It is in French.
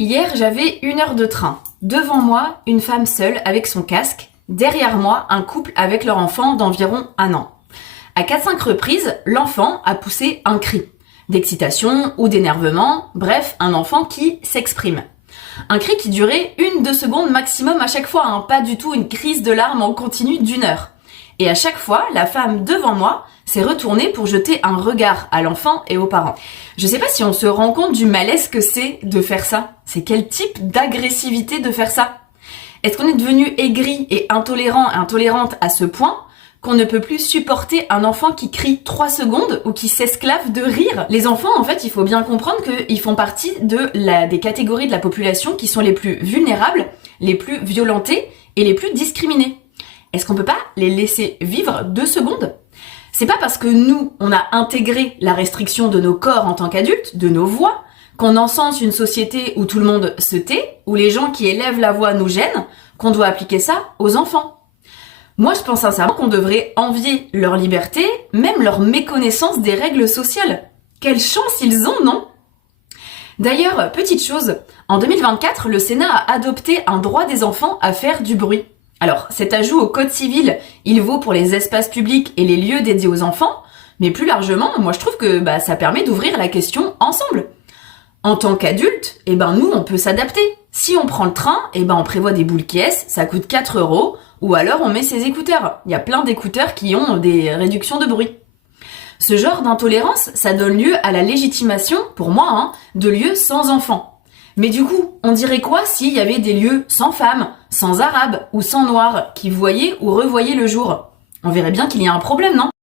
Hier, j'avais 1 heure de train. Devant moi, une femme seule avec son casque. Derrière moi, un couple avec leur enfant d'environ 1 an. À 4-5 reprises, l'enfant a poussé un cri. D'excitation ou d'énervement, bref, un enfant qui s'exprime. Un cri qui durait 1-2 secondes maximum à chaque fois, hein, pas du tout une crise de larmes en continu d'1 heure. Et à chaque fois, la femme devant moi s'est retournée pour jeter un regard à l'enfant et aux parents. Je sais pas si on se rend compte du malaise que c'est de faire ça. C'est quel type d'agressivité de faire ça? Est-ce qu'on est devenu aigri et intolérant et intolérante à ce point qu'on ne peut plus supporter un enfant qui crie 3 secondes ou qui s'esclave de rire? Les enfants, en fait, il faut bien comprendre qu'ils font partie des catégories de la population qui sont les plus vulnérables, les plus violentées et les plus discriminées. Est-ce qu'on peut pas les laisser vivre 2 secondes? C'est pas parce que nous, on a intégré la restriction de nos corps en tant qu'adultes, de nos voix, qu'on encense une société où tout le monde se tait, où les gens qui élèvent la voix nous gênent, qu'on doit appliquer ça aux enfants. Moi, je pense sincèrement qu'on devrait envier leur liberté, même leur méconnaissance des règles sociales. Quelle chance ils ont, non? D'ailleurs, petite chose, en 2024, le Sénat a adopté un droit des enfants à faire du bruit. Alors, cet ajout au code civil, il vaut pour les espaces publics et les lieux dédiés aux enfants, mais plus largement, moi je trouve que ça permet d'ouvrir la question ensemble. En tant qu'adulte, nous on peut s'adapter. Si on prend le train, on prévoit des boules caisses, ça coûte 4 €, ou alors on met ses écouteurs. Il y a plein d'écouteurs qui ont des réductions de bruit. Ce genre d'intolérance, ça donne lieu à la légitimation, pour moi, de lieux sans enfants. Mais du coup, on dirait quoi s'il y avait des lieux sans femmes, sans arabes ou sans noirs qui voyaient ou revoyaient le jour? On verrait bien qu'il y a un problème, non?